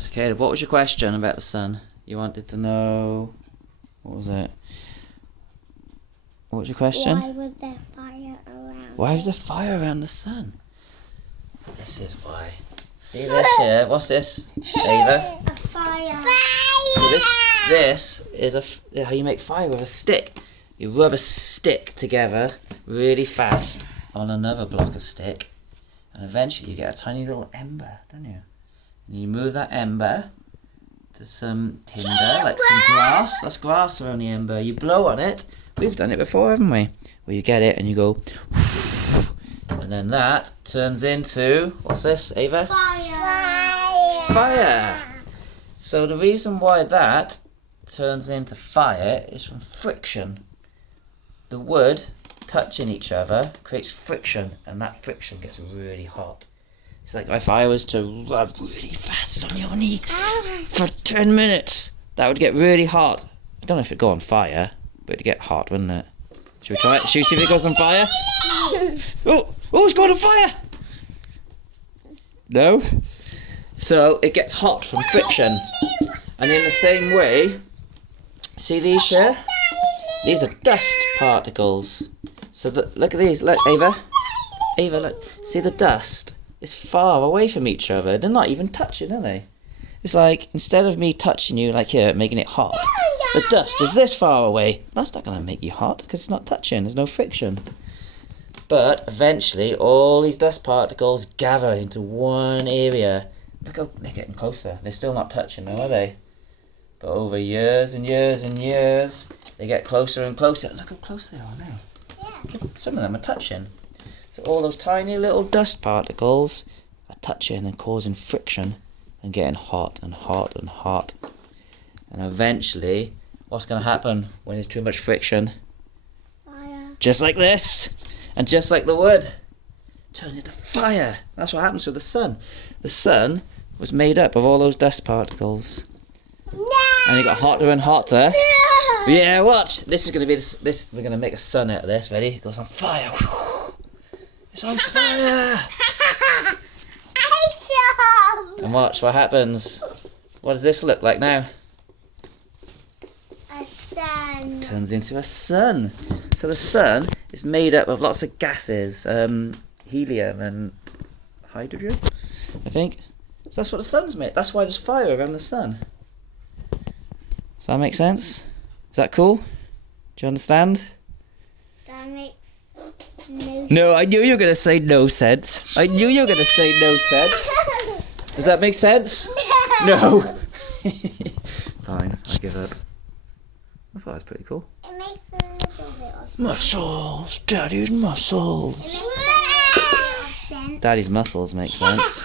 Right, so Caleb, what was your question about the sun? You wanted to know... What was it? What was your question? Why was there fire around? Why was there fire around the sun? This is why. See this here? What's this, Ava? A fire. So this is how you make fire with a stick. You rub a stick together really fast on another block of stick, and eventually you get a tiny little ember, don't you? And you move that ember to some tinder, like some grass. That's grass around the ember. You blow on it. We've done it before, haven't we? Where you get it and you go, and then that turns into, what's this, Ava? Fire. Fire. So the reason why that turns into fire is from friction. The wood touching each other creates friction, and that friction gets really hot. It's like if I was to rub really fast on your knee for 10 minutes, that would get really hot. I don't know if it'd go on fire, but it'd get hot, wouldn't it? Should we try it? Should we see if it goes on fire? Oh, it's going on fire! No? So it gets hot from friction. And in the same way, see these here? These are dust particles. So look at these. Look, Ava. Ava, look. See the dust? It's far away from each other. They're not even touching, are they? It's like, instead of me touching you like here, making it hot, the dust is this far away. That's not going to make you hot because it's not touching. There's no friction. But eventually, all these dust particles gather into one area. Look how they're getting closer. They're still not touching though, are they? But over years and years and years, they get closer and closer. Look how close they are now. Yeah. Look, some of them are touching. So all those tiny little dust particles are touching and causing friction and getting hot and hot and hot. And eventually, what's going to happen when there's too much friction? Fire. Just like this, and just like the wood, turns into fire. That's what happens with the sun. The sun was made up of all those dust particles. No. And it got hotter and hotter. No. Yeah, watch. This is going to be this. We're going to make a sun out of this. Ready? It goes on fire. It's on fire. And watch what happens. What does this look like now? A sun. Turns into a sun. So the sun is made up of lots of gases, helium and hydrogen, I think. So that's what the sun's made. That's why there's fire around the sun. Does that make sense? Is that cool? Do you understand? That makes no No, I knew you were going to say no sense. I knew you were going to say no sense. Does that make sense? No. Fine, I give up. I thought it was pretty cool. It makes a little bit of sense. Muscles, Daddy's muscles. It makes a little bit of sense. Daddy's muscles make sense.